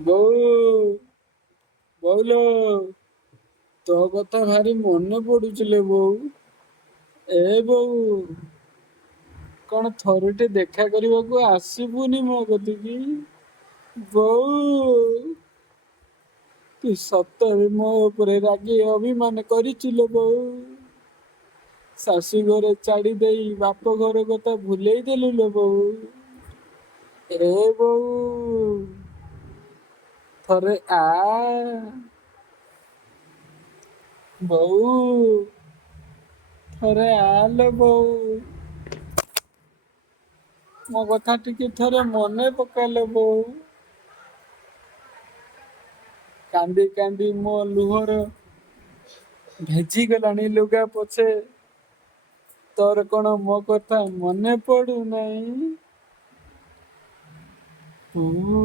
ବୋଉ ବୋଉଲୋ, ତୋ କଥା ଭାରି ମନେ ପଡୁଥିଲେ ବୋଉ। ଏ ବୋଉ, କଣ ଥରୁଟେ ଦେଖା କରିବାକୁ ଆସିବୁନି ମୋ କତିକି? ବୋଉ, ତୁ ସତରେ ମୋ ଉପରେ ରାଗି ଅଭିମାନ କରିଚିଲ ବୋଉ। ଶାଶୁ ଘରେ ଛାଡ଼ି ଦେଇ ବାପ ଘର କଥା ଭୁଲେଇ ଦେଲୁ ଲୋ ବୋଉ। ଏ ବୋଉ, ଥରେ ଆ। ବୋଉ, ଥରେ ଆଲୋ ବୋଉ। ମୋ କଥା ଟିକେ ଥରେ ମନେ ପକାଲୋ ବୋଉ। କାନ୍ଦି କାନ୍ଦି ମୋ ଲୁହର ଭିଜିଗଲାଣି ଲୁଗା ପୋଛେ, ତୋର କଣ ମୋ କଥା ମନେ ପଡୁନାହିଁ? ବୋଉ।